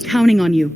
We're counting on you.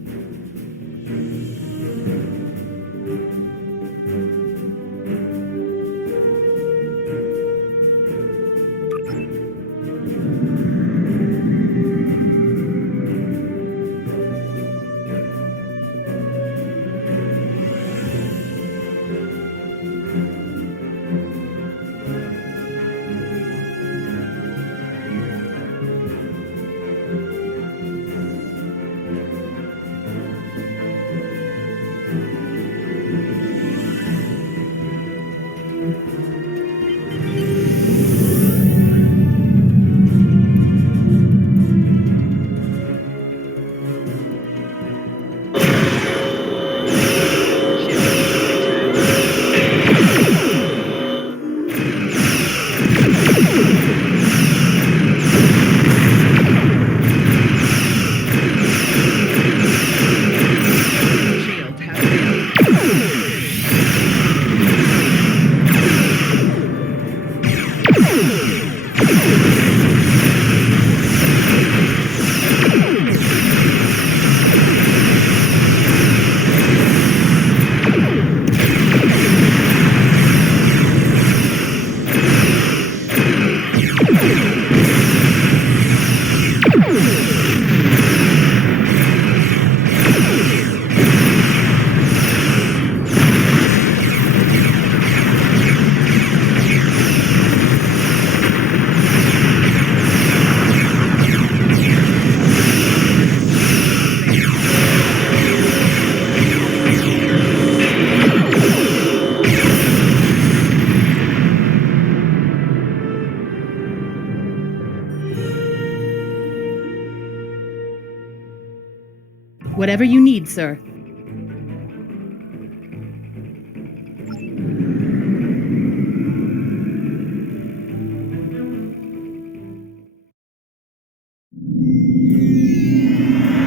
Whatever you need, sir.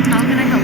How can I help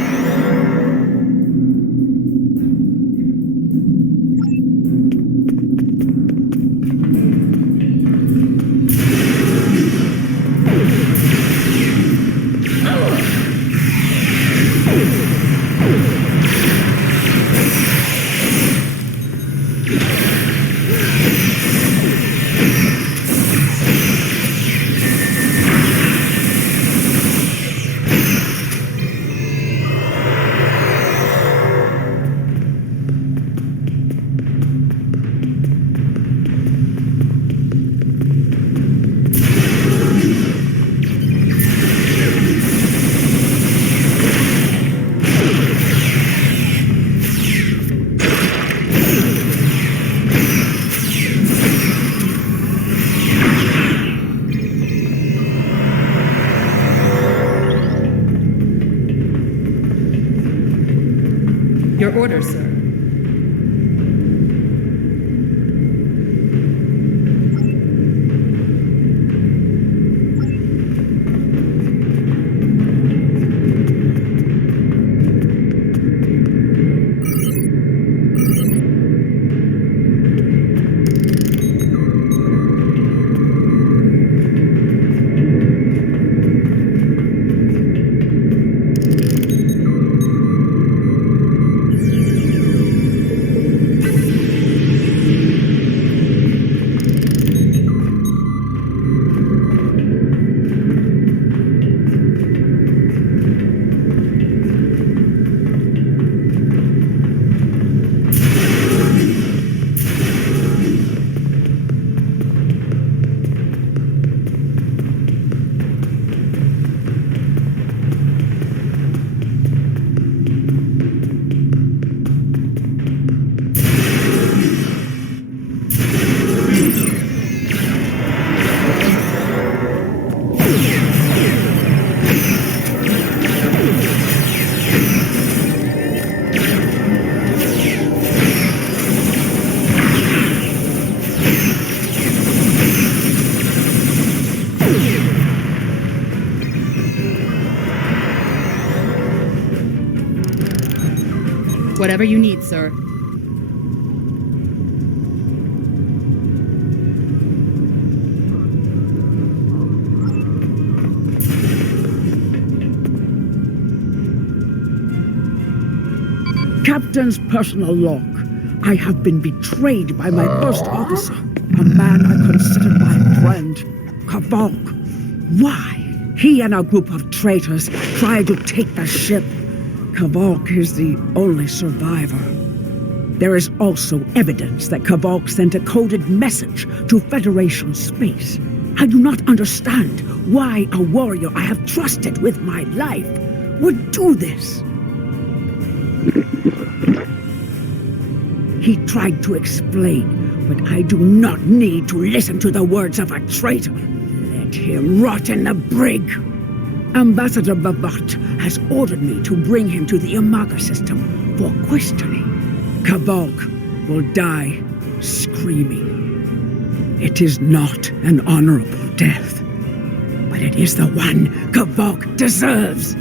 Your orders, sir. Whatever you need, sir. Captain's personal log. I have been betrayed by my first officer, a man I considered my friend, Qapla. Why? He and a group of traitors tried to take the ship. Qapla is the only survivor. There is also evidence that Qapla sent a coded message to Federation space. I do not understand why a warrior I have trusted with my life would do this. He tried to explain, but I do not need to listen to the words of a traitor. Let him rot in the brig. Ambassador Bavat has ordered me to bring him to the Imaga system for questioning. Qapla will die screaming. It is not an honorable death, but it is the one Qapla deserves.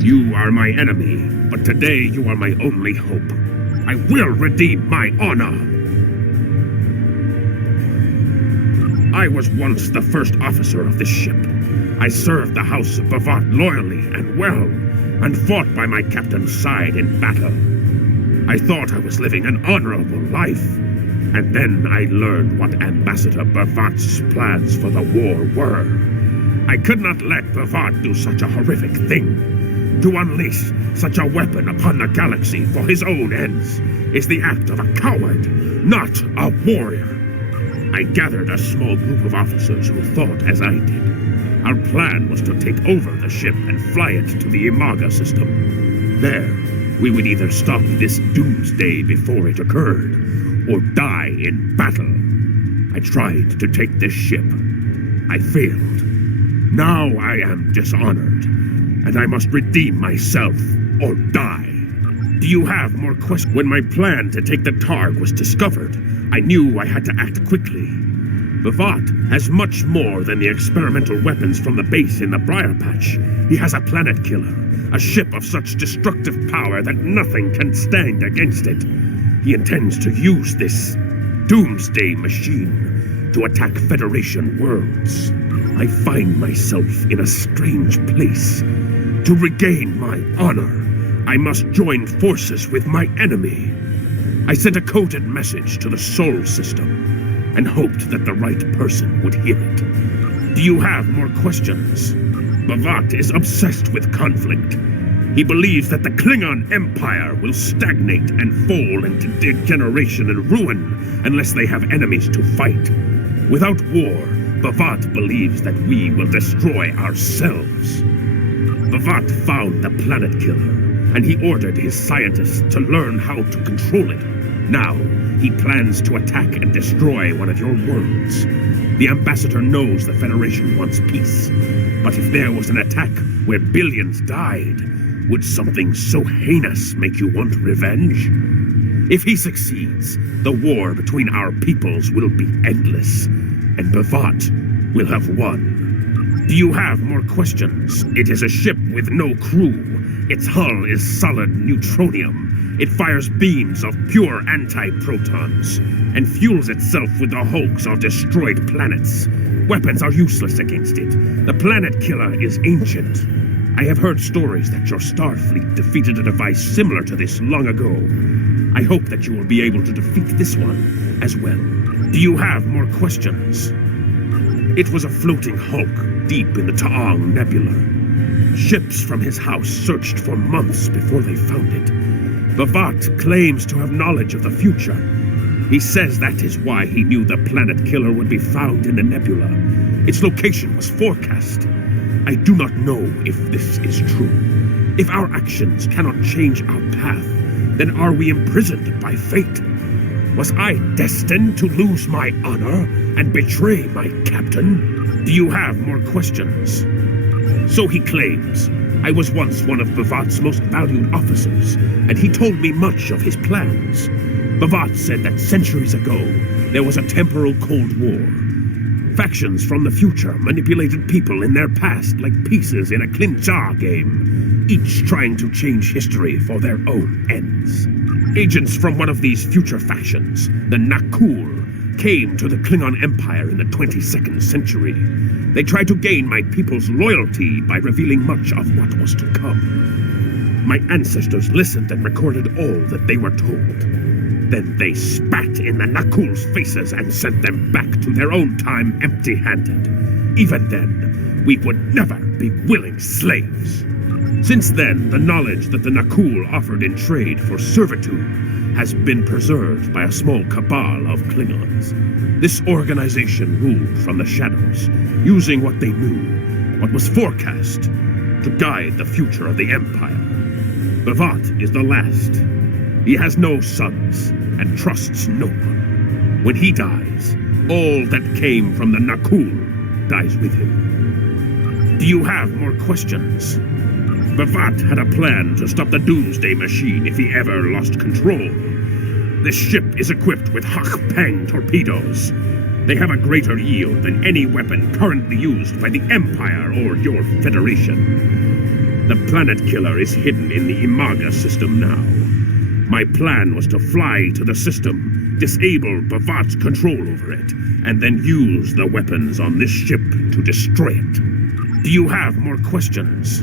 You are my enemy, but today you are my only hope. I will redeem my honor. I was once the first officer of this ship. I served the House of Bavat loyally and well, and fought by my captain's side in battle. I thought I was living an honorable life, and then I learned what Ambassador Bavat's plans for the war were. I could not let Bavat do such a horrific thing. To unleash such a weapon upon the galaxy for his own ends is the act of a coward, not a warrior. I gathered a small group of officers who thought as I did. Our plan was to take over the ship and fly it to the Imaga system. There, we would either stop this Doomsday before it occurred, or die in battle. I tried to take this ship. I failed. Now I am dishonored, and I must redeem myself or die. Do you have more questions? When my plan to take the Targ was discovered, I knew I had to act quickly. Bavat has much more than the experimental weapons from the base in the Briar Patch. He has a planet killer, a ship of such destructive power that nothing can stand against it. He intends to use this Doomsday machine to attack Federation worlds. I find myself in a strange place. To regain my honor, I must join forces with my enemy. I sent a coded message to the Sol system and hoped that the right person would hear it. Do you have more questions? Bavat is obsessed with conflict. He believes that the Klingon Empire will stagnate and fall into degeneration and ruin unless they have enemies to fight. Without war, Bavat believes that we will destroy ourselves. Bavat found the planet killer, and he ordered his scientists to learn how to control it. Now, he plans to attack and destroy one of your worlds. The ambassador knows the Federation wants peace, but if there was an attack where billions died, would something so heinous make you want revenge? If he succeeds, the war between our peoples will be endless, and Bavat will have won. Do you have more questions? It is a ship with no crew. Its hull is solid neutronium. It fires beams of pure anti-protons and fuels itself with the hulks of destroyed planets. Weapons are useless against it. The planet killer is ancient. I have heard stories that your Starfleet defeated a device similar to this long ago. I hope that you will be able to defeat this one as well. Do you have more questions? It was a floating hulk deep in the Taong Nebula. Ships from his house searched for months before they found it. Bavat claims to have knowledge of the future. He says that is why he knew the planet killer would be found in the nebula. Its location was forecast. I do not know if this is true. If our actions cannot change our path, then are we imprisoned by fate? Was I destined to lose my honor and betray my captain? Do you have more questions? So he claims. I was once one of Bavat's most valued officers, and he told me much of his plans. Bavat said that centuries ago, there was a temporal Cold War. Factions from the future manipulated people in their past like pieces in a Klingon game, each trying to change history for their own ends. Agents from one of these future factions, the Nakul, came to the Klingon Empire in the 22nd century. They tried to gain my people's loyalty by revealing much of what was to come. My ancestors listened and recorded all that they were told. Then they spat in the Nakul's faces and sent them back to their own time empty-handed. Even then, we would never be willing slaves. Since then, the knowledge that the Nakul offered in trade for servitude has been preserved by a small cabal of Klingons. This organization ruled from the shadows, using what they knew, what was forecast, to guide the future of the Empire. Bavat is the last. He has no sons and trusts no one. When he dies, all that came from the Nakul dies with him. Do you have more questions? Bavat had a plan to stop the Doomsday machine if he ever lost control. This ship is equipped with Hak-Pang torpedoes. They have a greater yield than any weapon currently used by the Empire or your Federation. The planet killer is hidden in the Imaga system now. My plan was to fly to the system, disable Bavat's control over it, and then use the weapons on this ship to destroy it. Do you have more questions?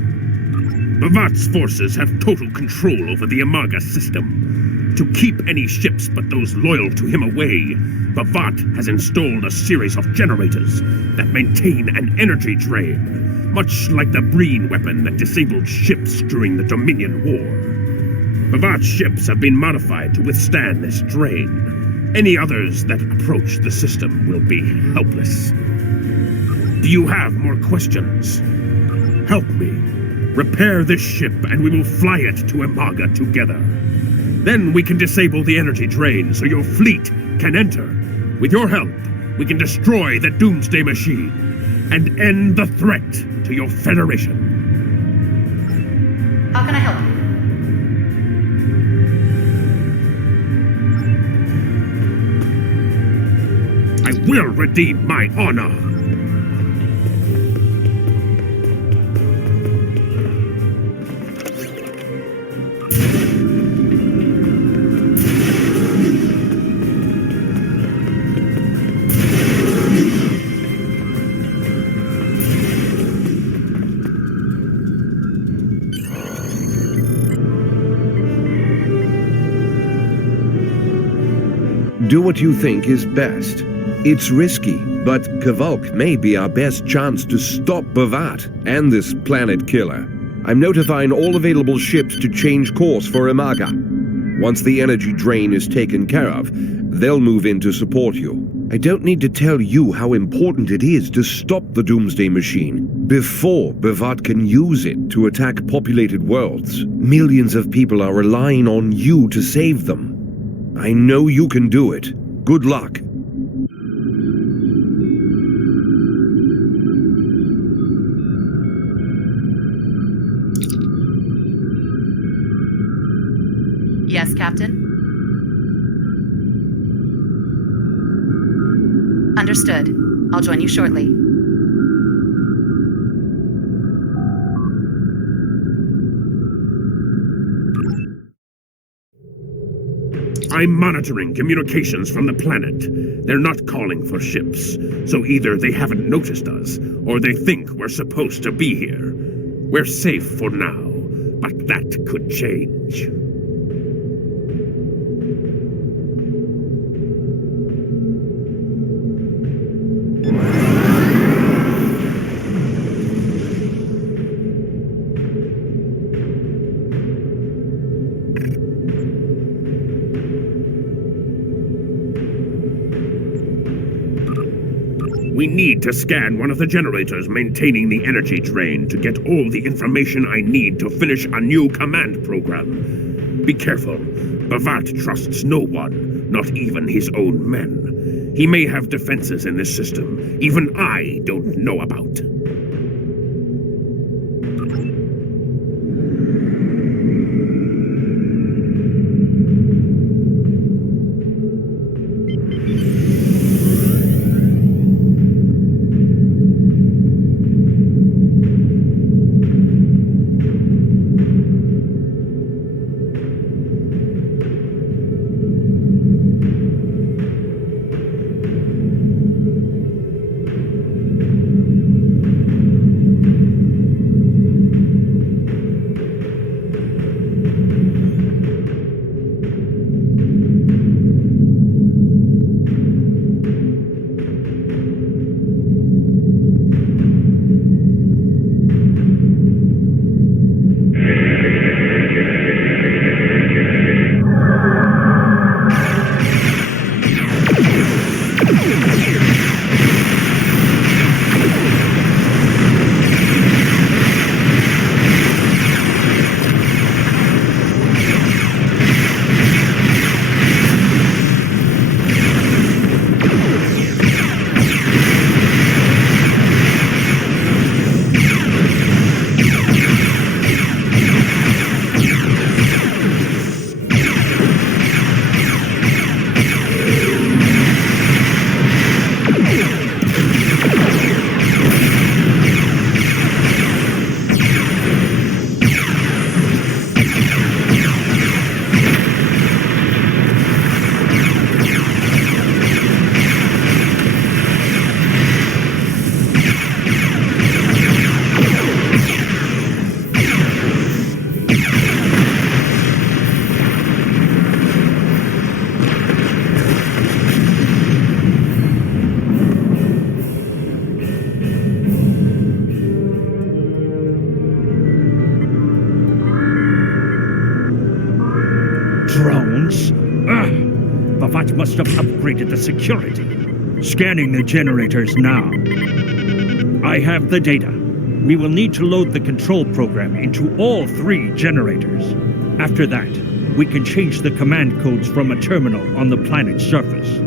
Bavat's forces have total control over the Imaga system. To keep any ships but those loyal to him away, Bavat has installed a series of generators that maintain an energy drain, much like the Breen weapon that disabled ships during the Dominion War. Bavat's ships have been modified to withstand this drain. Any others that approach the system will be helpless. Do you have more questions? Help me. Repair this ship and we will fly it to Imaga together. Then we can disable the energy drain so your fleet can enter. With your help, we can destroy the Doomsday machine and end the threat to your Federation. How can I help you? I will redeem my honor. Do what you think is best. It's risky, but Kvalk may be our best chance to stop Bavat and this planet killer. I'm notifying all available ships to change course for Imaga. Once the energy drain is taken care of, they'll move in to support you. I don't need to tell you how important it is to stop the Doomsday machine before Bavat can use it to attack populated worlds. Millions of people are relying on you to save them. I know you can do it. Good luck. Yes, Captain? Understood. I'll join you shortly. I'm monitoring communications from the planet. They're not calling for ships, so either they haven't noticed us, or they think we're supposed to be here. We're safe for now, but that could change. We need to scan one of the generators maintaining the energy drain to get all the information I need to finish a new command program. Be careful. Bavat trusts no one, not even his own men. He may have defenses in this system even I don't know about. Drones? Bavat must have upgraded the security. Scanning the generators now. I have the data. We will need to load the control program into all 3 generators. After that, we can change the command codes from a terminal on the planet's surface.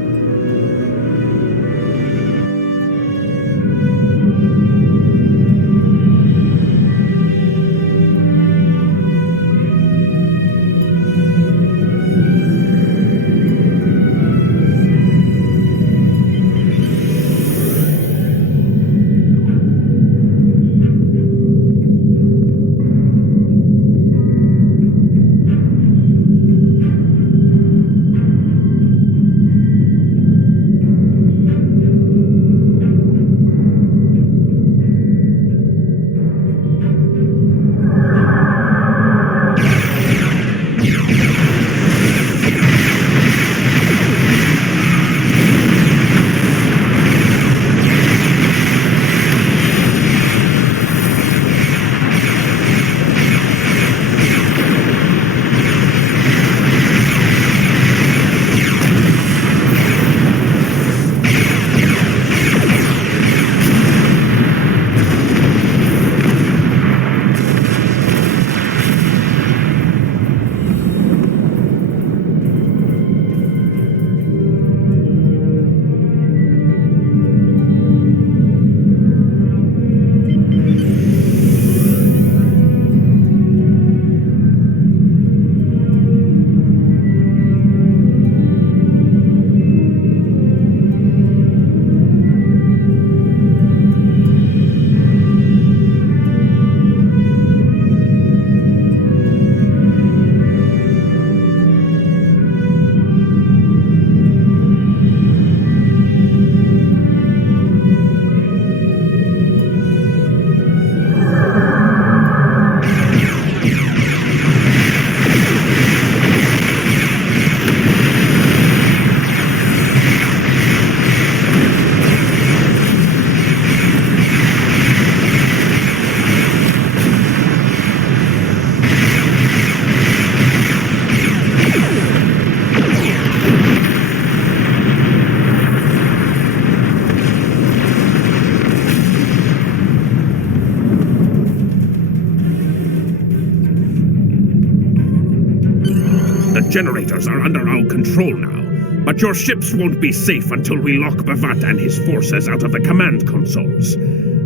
generators are under our control now, but your ships won't be safe until we lock Bavat and his forces out of the command consoles.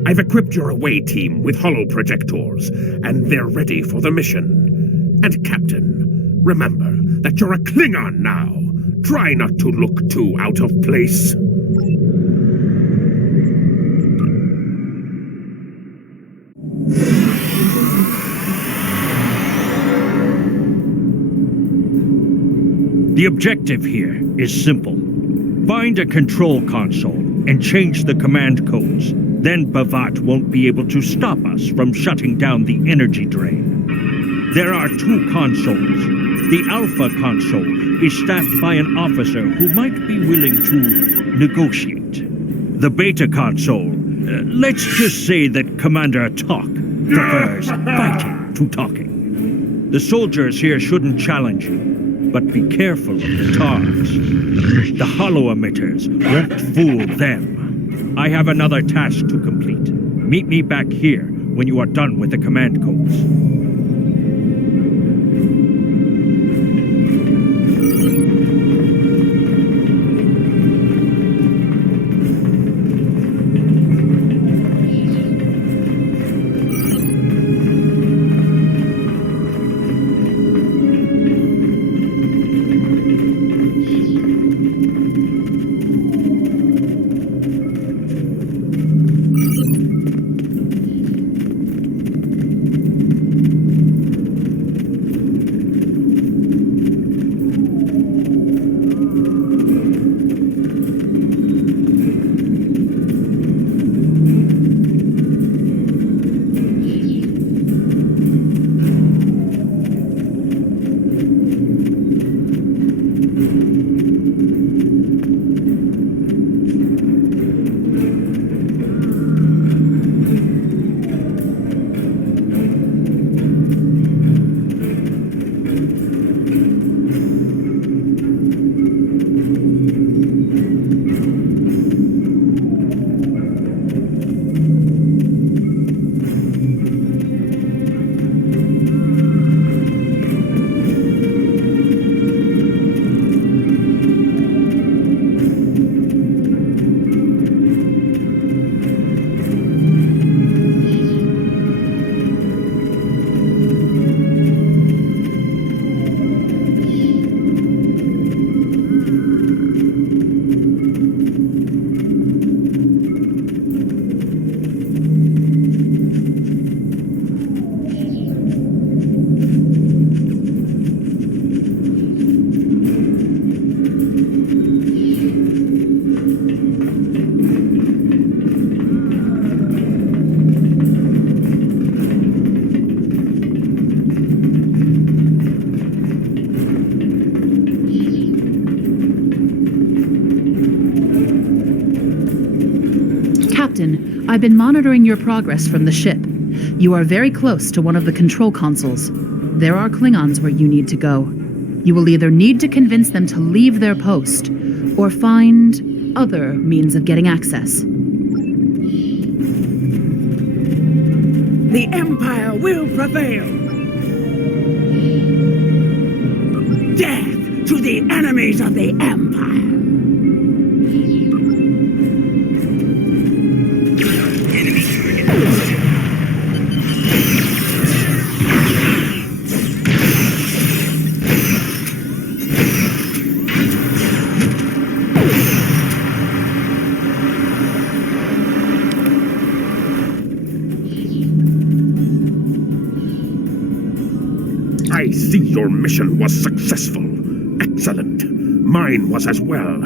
I've equipped your away team with holo projectors, and they're ready for the mission. And Captain, remember that you're a Klingon now. Try not to look too out of place. The objective here is simple. Find a control console and change the command codes. Then Bavat won't be able to stop us from shutting down the energy drain. There are 2 consoles. The Alpha console is staffed by an officer who might be willing to negotiate. The Beta console, let's just say that Commander Talk prefers fighting to talking. The soldiers here shouldn't challenge you, but be careful of the TARs. The holo emitters won't fool them. I have another task to complete. Meet me back here when you are done with the command codes. Captain, I've been monitoring your progress from the ship. You are very close to one of the control consoles. There are Klingons where you need to go. You will either need to convince them to leave their post, or find other means of getting access. The Empire will prevail. Death to the enemies of the Empire. I see your mission was successful. Excellent. Mine was as well.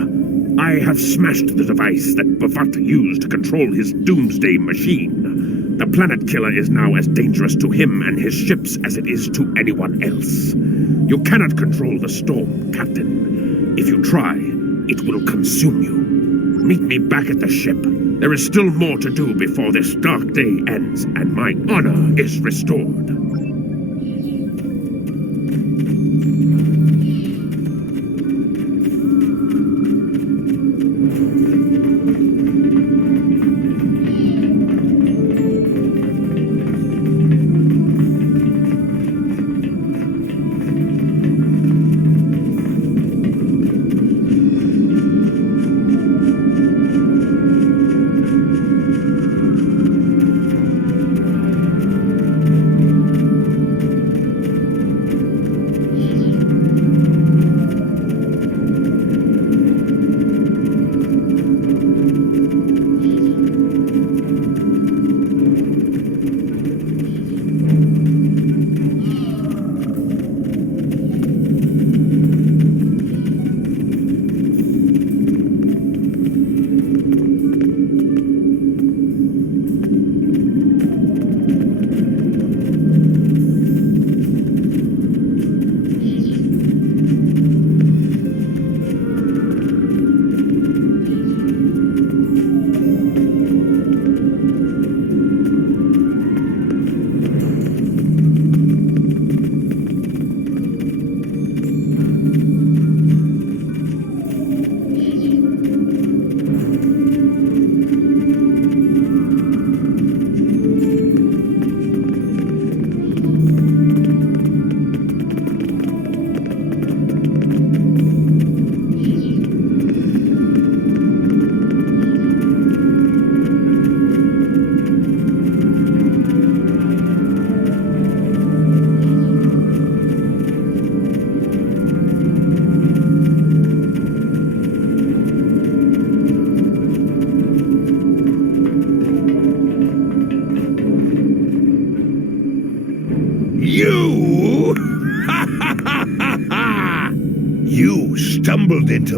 I have smashed the device that Bavat used to control his Doomsday machine. The planet killer is now as dangerous to him and his ships as it is to anyone else. You cannot control the storm, Captain. If you try, it will consume you. Meet me back at the ship. There is still more to do before this dark day ends and my honor is restored.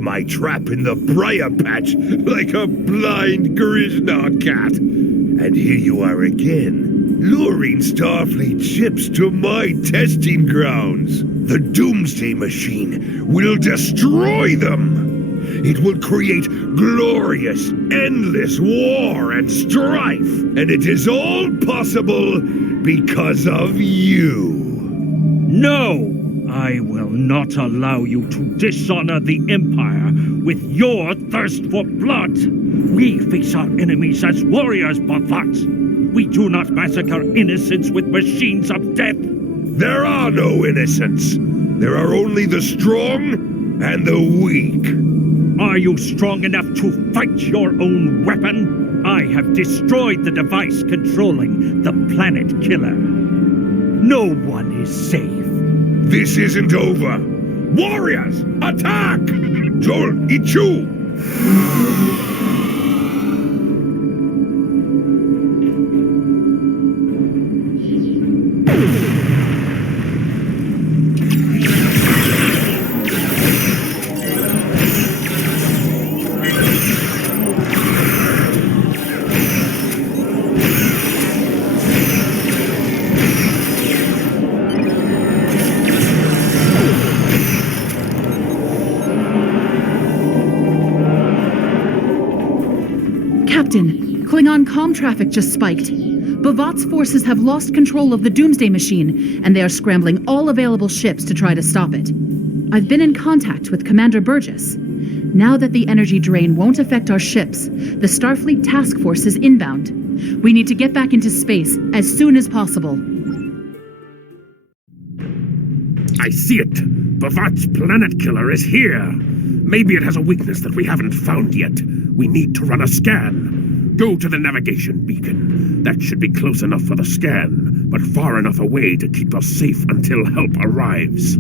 my trap in the briar patch like a blind Grishnar cat. And here you are again, luring Starfleet ships to my testing grounds. The Doomsday machine will destroy them. It will create glorious, endless war and strife. And it is all possible because of you. No! I will not allow you to dishonor the Empire with your thirst for blood. We face our enemies as warriors, B'vat. We do not massacre innocents with machines of death. There are no innocents. There are only the strong and the weak. Are you strong enough to fight your own weapon? I have destroyed the device controlling the planet killer. No one is safe. This isn't over. Warriors, attack! Joel, Ichu! Captain, Klingon comm traffic just spiked. B'vat's forces have lost control of the Doomsday machine, and they are scrambling all available ships to try to stop it. I've been in contact with Commander Burgess. Now that the energy drain won't affect our ships, the Starfleet task force is inbound. We need to get back into space as soon as possible. I see it. B'vat's planet killer is here. Maybe it has a weakness that we haven't found yet. We need to run a scan. Go to the navigation beacon. That should be close enough for the scan, but far enough away to keep us safe until help arrives.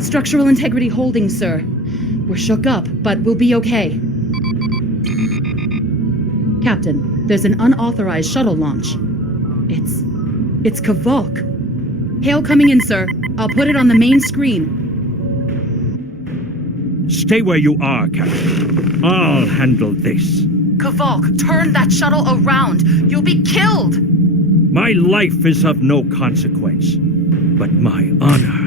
Structural integrity holding, sir. We're shook up, but we'll be okay. Captain, there's an unauthorized shuttle launch. It's Kavok. Hail coming in, sir. I'll put it on the main screen. Stay where you are, Captain. I'll handle this. Kavok, turn that shuttle around. You'll be killed! My life is of no consequence, but my honor.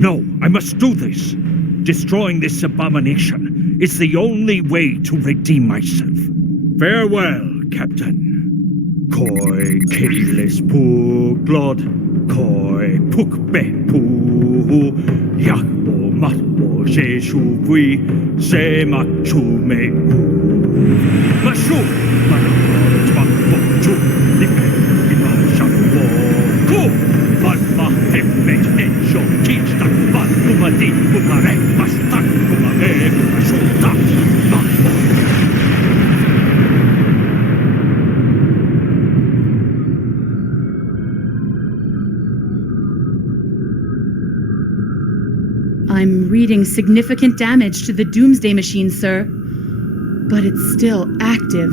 No, I must do this. Destroying this abomination is the only way to redeem myself. Farewell, Captain. Koi kilis pu glod, koi puk be pu, yakbo matbo jeshu vui, se machu me u. Mashu, manako twakbo chu, lipe, ima shakbo ku, vanma hemmet ensho kichta, vanumadi umare, mastak umare, mashuta, vakbo. I'm reading significant damage to the Doomsday machine, sir. But it's still active.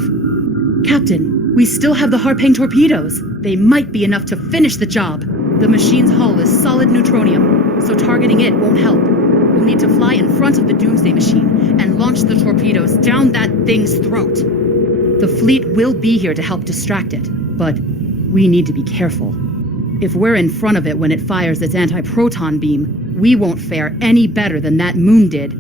Captain, we still have the Harpang torpedoes. They might be enough to finish the job. The machine's hull is solid neutronium, so targeting it won't help. We'll need to fly in front of the Doomsday machine and launch the torpedoes down that thing's throat. The fleet will be here to help distract it, but we need to be careful. If we're in front of it when it fires its anti-proton beam, we won't fare any better than that moon did.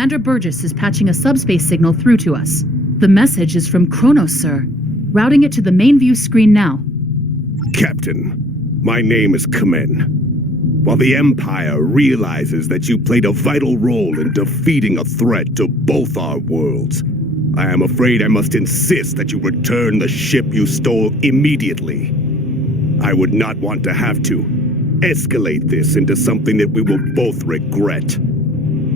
Commander Burgess is patching a subspace signal through to us. The message is from Kronos, sir. Routing it to the main view screen now. Captain, my name is Kamen. While the Empire realizes that you played a vital role in defeating a threat to both our worlds, I am afraid I must insist that you return the ship you stole immediately. I would not want to have to escalate this into something that we will both regret.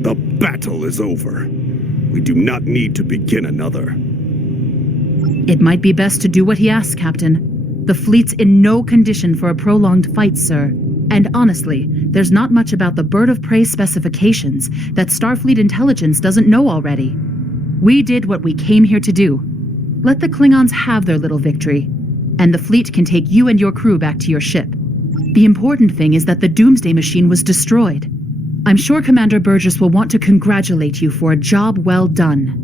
The battle is over. We do not need to begin another. It might be best to do what he asks, Captain. The fleet's in no condition for a prolonged fight, sir. And honestly, there's not much about the bird of prey specifications that Starfleet intelligence doesn't know already. We did what we came here to do. Let the Klingons have their little victory, and the fleet can take you and your crew back to your ship. The important thing is that the Doomsday machine was destroyed. I'm sure Commander Burgess will want to congratulate you for a job well done.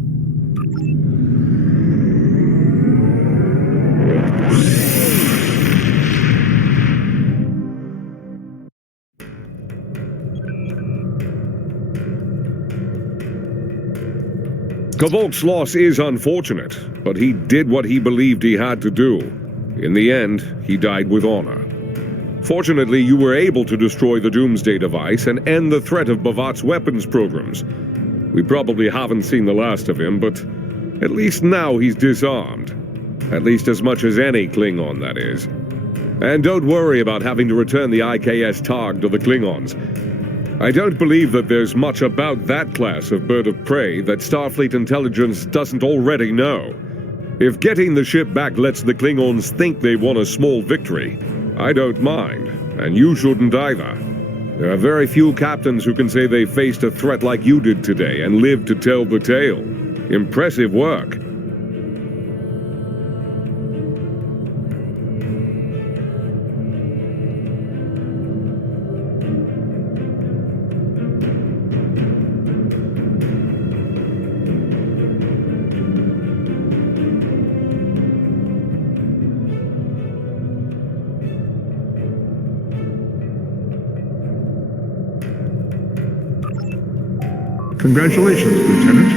Kvolk's loss is unfortunate, but he did what he believed he had to do. In the end, he died with honor. Fortunately, you were able to destroy the Doomsday device and end the threat of Bavat's weapons programs. We probably haven't seen the last of him, but at least now he's disarmed. At least as much as any Klingon, that is. And don't worry about having to return the IKS Targ to the Klingons. I don't believe that there's much about that class of bird of prey that Starfleet intelligence doesn't already know. If getting the ship back lets the Klingons think they won a small victory, I don't mind, and you shouldn't either. There are very few captains who can say they faced a threat like you did today and lived to tell the tale. Impressive work. Congratulations, Lieutenant.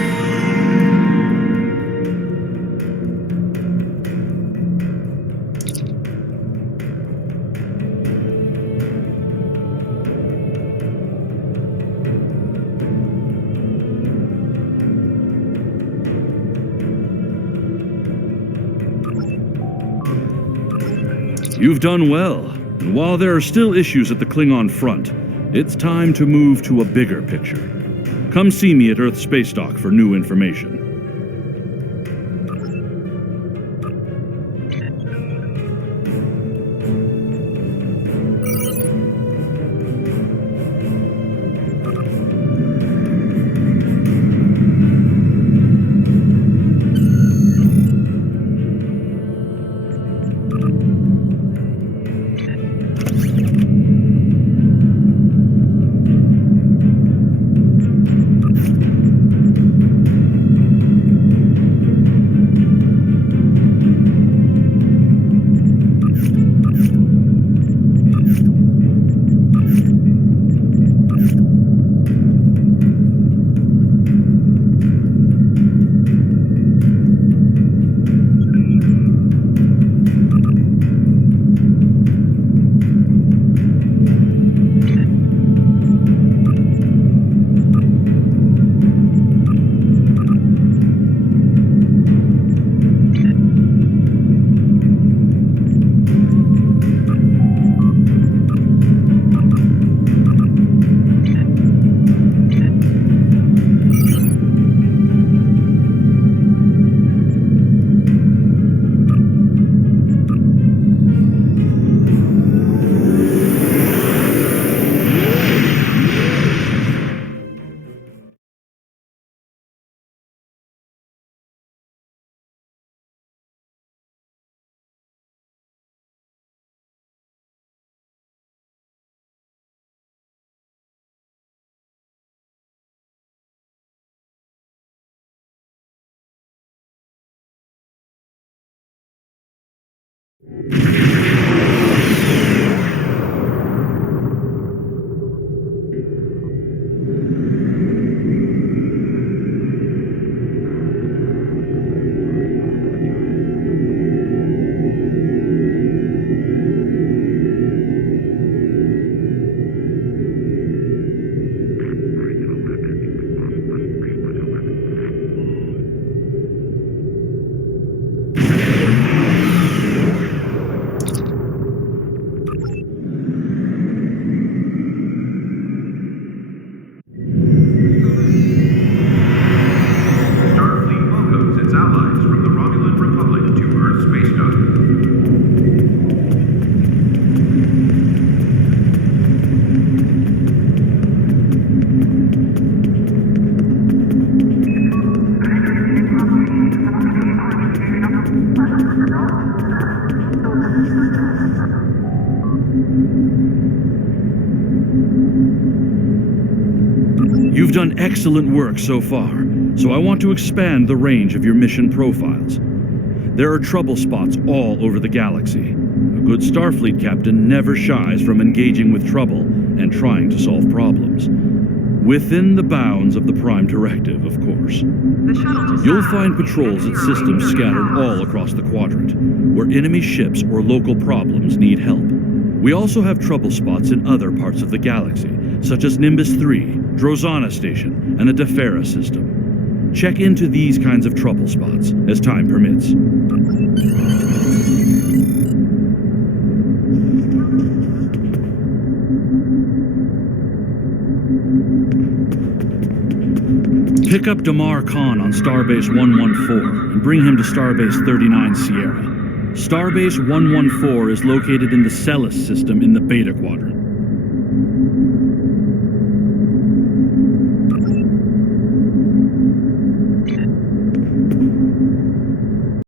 You've done well, and while there are still issues at the Klingon front, it's time to move to a bigger picture. Come see me at Earth Space Dock for new information. You've done excellent work so far, so I want to expand the range of your mission profiles. There are trouble spots all over the galaxy. A good Starfleet captain never shies from engaging with trouble and trying to solve problems. Within the bounds of the Prime Directive, of course. You'll find patrols at systems scattered all across the quadrant, where enemy ships or local problems need help. We also have trouble spots in other parts of the galaxy, such as Nimbus 3, Drozana Station, and the Defera system. Check into these kinds of trouble spots as time permits. Pick up Damar Khan on Starbase 114 and bring him to Starbase 39 Sierra. Starbase 114 is located in the Celis system in the Beta Quadrant.